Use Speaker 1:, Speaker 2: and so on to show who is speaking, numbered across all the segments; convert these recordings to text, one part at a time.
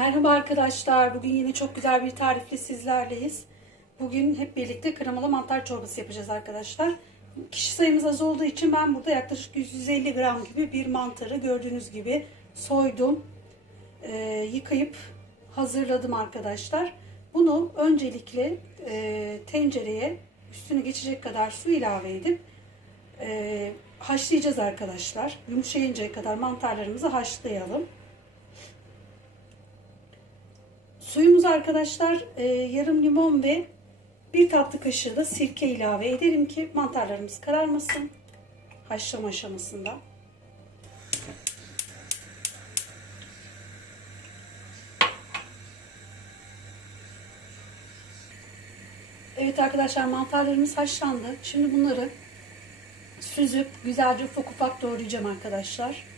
Speaker 1: Merhaba arkadaşlar. Bugün yine çok güzel bir tarifle sizlerleyiz. Bugün hep birlikte kremalı mantar çorbası yapacağız arkadaşlar. Kişi sayımız az olduğu için ben burada yaklaşık 150 gram gibi bir mantarı gördüğünüz gibi soydum. Ee, yıkayıp hazırladım arkadaşlar. Bunu öncelikle e, tencereye üstünü geçecek kadar su ilave edip e, haşlayacağız arkadaşlar. Yumuşayıncaya kadar mantarlarımızı haşlayalım. Suyumuz arkadaşlar e, yarım limon ve bir tatlı kaşığı da sirke ilave edelim ki mantarlarımız kararmasın haşlama aşamasında. Evet arkadaşlar mantarlarımız haşlandı. Şimdi bunları süzüp güzelce ufak ufak doğrayacağım arkadaşlar.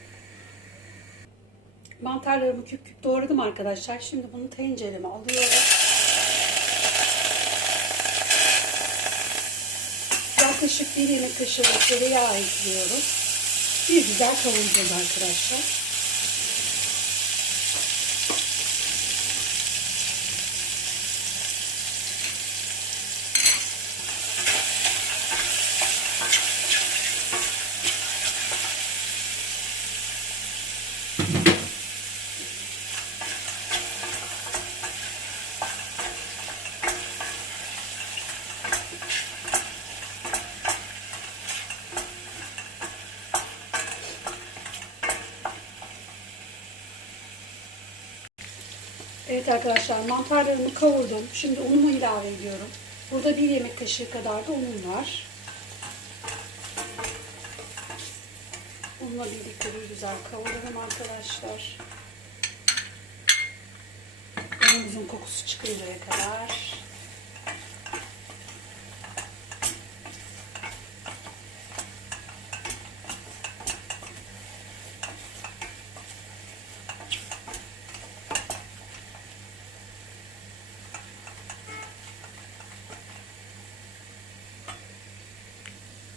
Speaker 1: Mantarlarımı küp küp doğradım arkadaşlar. Şimdi bunu tencereme alıyorum. Yaklaşık bir yemek kaşığı tereyağı ekliyorum. Bir güzel kavuracağız arkadaşlar. Evet arkadaşlar mantarlarımı kavurdum. Şimdi unumu ilave ediyorum. Burada bir yemek kaşığı kadar da unum var. Unla birlikte bir güzel kavuralım arkadaşlar. Unumuzun kokusu çıkıncaya kadar.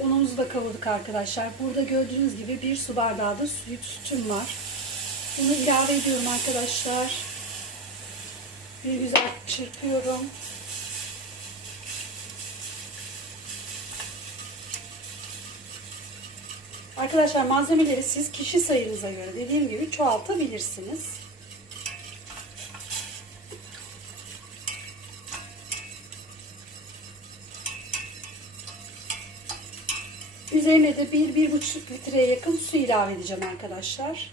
Speaker 1: Unumuzu da kavurduk arkadaşlar. Burada gördüğünüz gibi bir su bardağı da süt, sütüm var. Bunu ilave ediyorum arkadaşlar. Bir güzel çırpıyorum. Arkadaşlar malzemeleri siz kişi sayınıza göre dediğim gibi çoğaltabilirsiniz. Üzerine de 1-1,5 litreye yakın su ilave edeceğim arkadaşlar.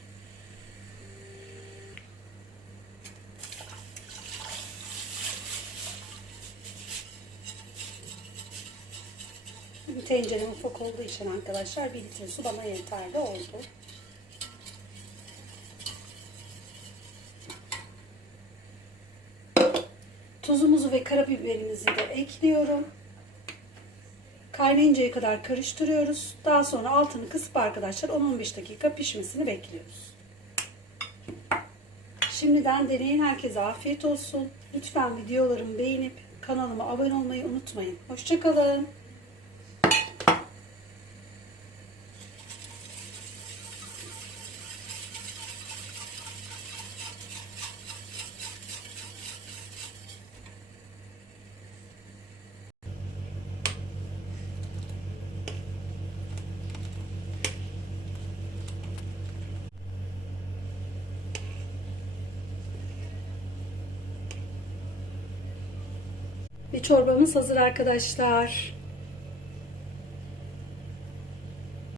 Speaker 1: Tencerem ufak olduğu için arkadaşlar 1 litre su bana yeterli oldu. Tuzumuzu ve karabiberimizi de ekliyorum. Kaynayıncaya kadar karıştırıyoruz. Daha sonra altını kısıp arkadaşlar 10-15 dakika pişmesini bekliyoruz. Şimdiden deneyin herkese afiyet olsun. Lütfen videolarımı beğenip kanalıma abone olmayı unutmayın. Hoşçakalın. Ve çorbamız hazır arkadaşlar.